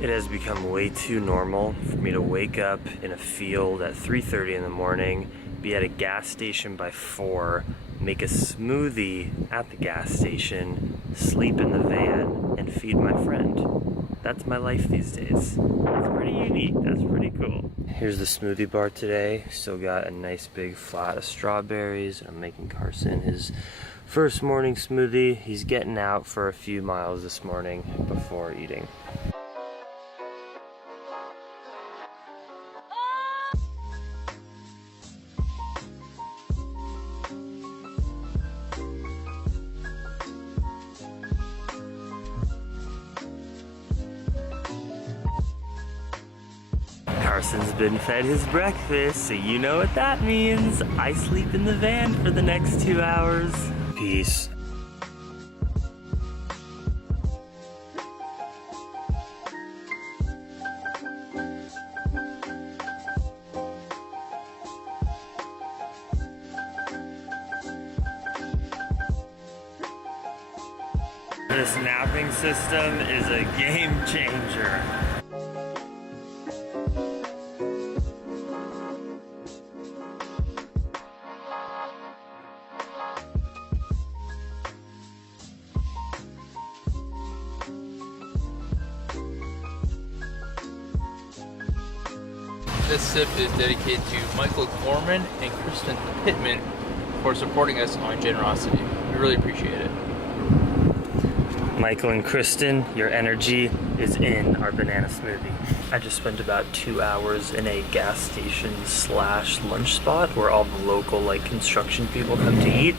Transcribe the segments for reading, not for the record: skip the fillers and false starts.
It has become way too normal for me to wake up in a field at 3:30 in the morning, be at a gas station by 4, make a smoothie at the gas station, sleep in the van, and feed my friend. That's my life these days. That's pretty unique, that's pretty cool. Here's the smoothie bar today. Still got a nice big flat of strawberries. I'm making Carson his first morning smoothie. He's getting out for a few miles this morning before eating. Carson's been fed his breakfast, so you know what that means. I sleep in the van for the next 2 hours. Peace. This napping system is a game changer. This sip is dedicated to Michael Gorman and Kristen Pittman for supporting us on generosity. We really appreciate it. Michael and Kristen, your energy is in our banana smoothie. I just spent about 2 hours in a gas station / lunch spot where all the local construction people come to eat.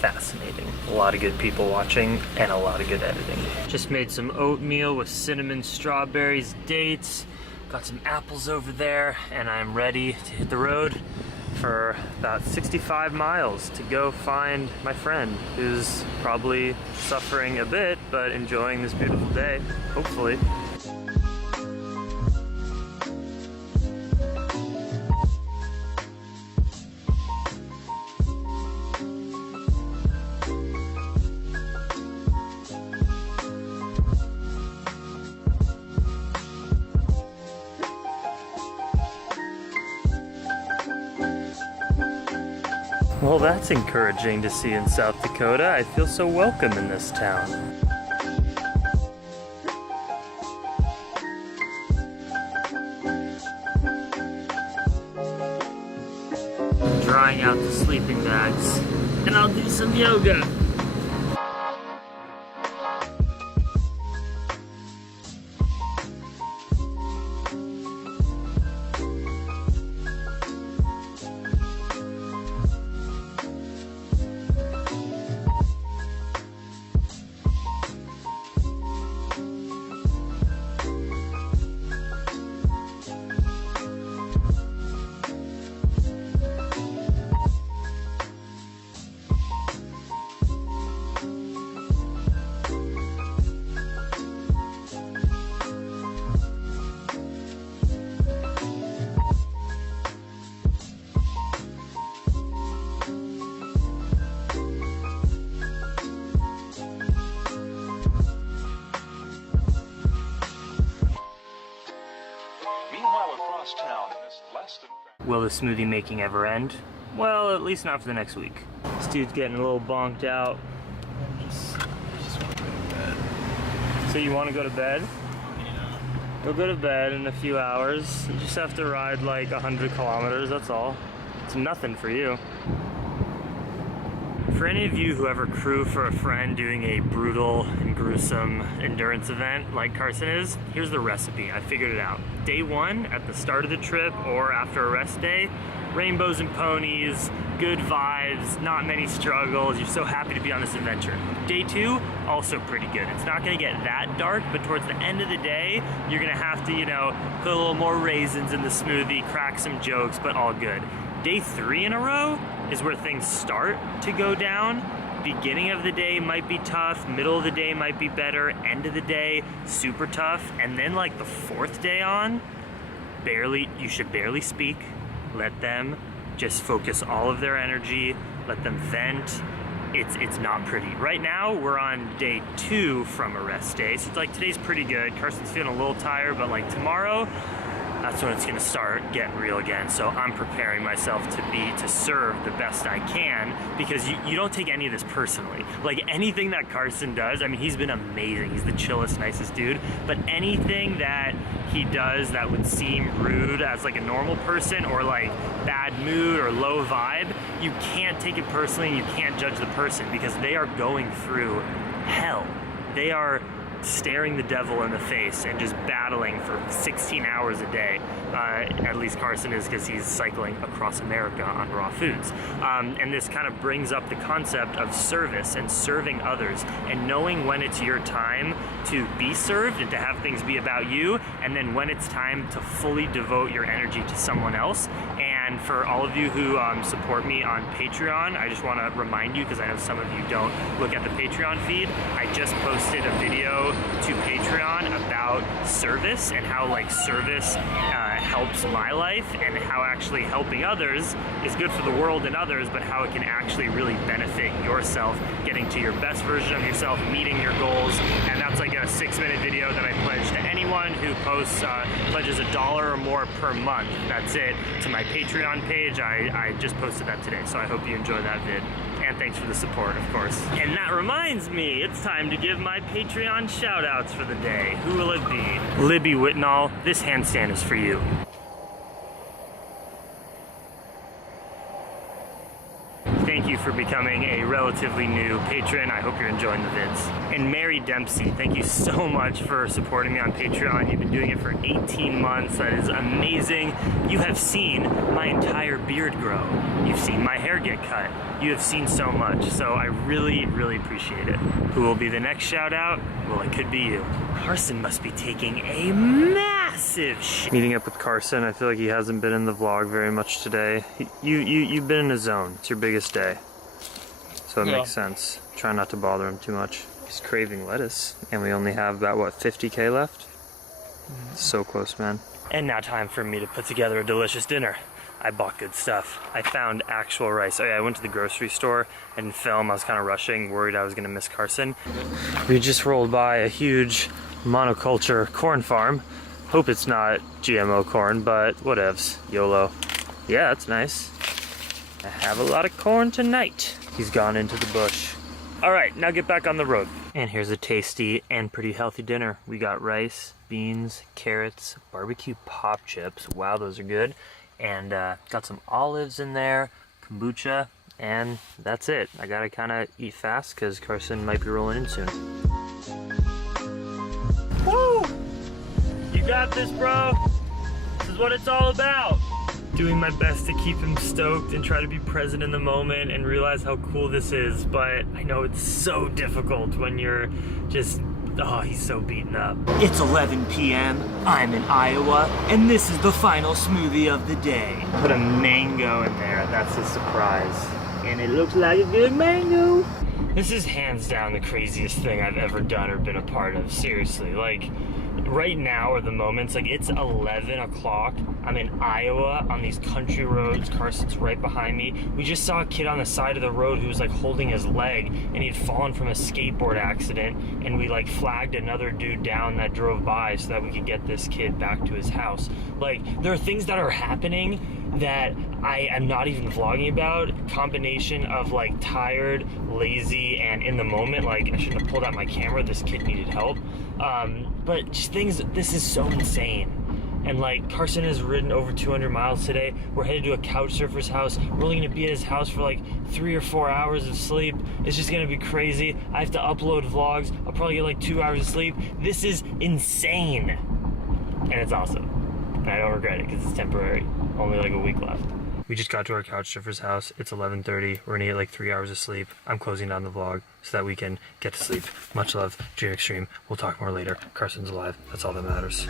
Fascinating. A lot of good people watching and a lot of good editing. Just made some oatmeal with cinnamon, strawberries, dates. Got some apples over there, and I'm ready to hit the road for about 65 miles to go find my friend who's probably suffering a bit, but enjoying this beautiful day, hopefully. Well, that's encouraging to see in South Dakota. I feel so welcome in this town. Drying out the sleeping bags, and I'll do some yoga. Will the smoothie making ever end? Well, at least not for the next week. This dude's getting a little bonked out. Just want to go to bed. So you want to go to bed? Yeah. Go to bed in a few hours. You just have to ride like 100 kilometers, that's all. It's nothing for you. For any of you who ever crew for a friend doing a brutal and gruesome endurance event like Carson is, here's the recipe. I figured it out. Day 1, at the start of the trip or after a rest day, rainbows and ponies, good vibes, not many struggles. You're so happy to be on this adventure. Day 2, also pretty good. It's not gonna get that dark, but towards the end of the day, you're gonna have to, put a little more raisins in the smoothie, crack some jokes, but all good. Day 3 in a row is where things start to go down. Beginning of the day might be tough, middle of the day might be better, end of the day, super tough, and then like the 4th day on, you should barely speak. Let them just focus all of their energy, let them vent, it's not pretty. Right now, we're on day 2 from a rest day. So it's like today's pretty good. Carson's feeling a little tired, but like tomorrow, that's when it's gonna start getting real again. So I'm preparing myself to serve the best I can, because you don't take any of this personally. Like anything that Carson does, I mean, he's been amazing. He's the chillest, nicest dude, but anything that he does that would seem rude as like a normal person, or like bad mood or low vibe, you can't take it personally, and you can't judge the person, because they are going through hell. They are staring the devil in the face and just battling for 16 hours a day. At least Carson is, because he's cycling across America on raw foods. And this kind of brings up the concept of service and serving others, and knowing when it's your time to be served and to have things be about you, and then when it's time to fully devote your energy to someone else. And for all of you who support me on Patreon, I just want to remind you, because I know some of you don't look at the Patreon feed, I just posted a video to Patreon about service, and how like service helps my life, and how actually helping others is good for the world and others, but how it can actually really benefit yourself, getting to your best version of yourself, meeting your goals. And that's like a 6-minute video that I pledge to anyone who pledges $1 or more per month. That's it, to my Patreon page. I just posted that today, so I hope you enjoy that vid. And thanks for the support, of course. And that reminds me, it's time to give my Patreon shout-outs for the day. Who will it be? Libby Whitnall, this handstand is for you. Thank you for becoming a relatively new patron. I hope you're enjoying the vids. And Mary Dempsey, thank you so much for supporting me on Patreon. You've been doing it for 18 months. That is amazing. You have seen my entire beard grow. You've seen my hair get cut. You have seen so much. So I really, really appreciate it. Who will be the next shout out? Well, it could be you. Carson must be taking a massive shit. Meeting up with Carson. I feel like he hasn't been in the vlog very much today. You've been in a zone. It's your biggest day. So it makes sense. Try not to bother him too much. He's craving lettuce, and we only have about, what, 50K left? So close, man. And now time for me to put together a delicious dinner. I bought good stuff. I found actual rice. Oh yeah, I went to the grocery store. I didn't film, I was kind of rushing, worried I was gonna miss Carson. We just rolled by a huge monoculture corn farm. Hope it's not GMO corn, but whatevs, YOLO. Yeah, that's nice. I have a lot of corn tonight. He's gone into the bush. All right, now get back on the road. And here's a tasty and pretty healthy dinner. We got rice, beans, carrots, barbecue pop chips. Wow, those are good. And got some olives in there, kombucha, and that's it. I gotta kind of eat fast because Carson might be rolling in soon. Woo! You got this, bro. This is what it's all about. Doing my best to keep him stoked and try to be present in the moment and realize how cool this is, but I know it's so difficult when you're just, oh, he's so beaten up. It's 11 p.m., I'm in Iowa, and this is the final smoothie of the day. Put a mango in there, that's a surprise. And it looks like a good mango. This is hands down the craziest thing I've ever done or been a part of, seriously. Like, right now are the moments, like it's 11 o'clock, I'm in Iowa on these country roads, Carson's right behind me. We just saw a kid on the side of the road who was like holding his leg, and he had fallen from a skateboard accident, and we like flagged another dude down that drove by so that we could get this kid back to his house. Like, there are things that are happening that I am not even vlogging about. Combination of like tired, lazy, and in the moment, like I shouldn't have pulled out my camera, this kid needed help. But just things, this is so insane. And like Carson has ridden over 200 miles today. We're headed to a couch surfer's house. We're only gonna be at his house for like 3 or 4 hours of sleep. It's just gonna be crazy. I have to upload vlogs. I'll probably get like 2 hours of sleep. This is insane. And it's awesome. And I don't regret it because it's temporary. Only like a week left. We just got to our couch surfer's house. It's 11:30. We're gonna get like 3 hours of sleep. I'm closing down the vlog so that we can get to sleep. Much love, Dream Extreme. We'll talk more later. Carson's alive. That's all that matters.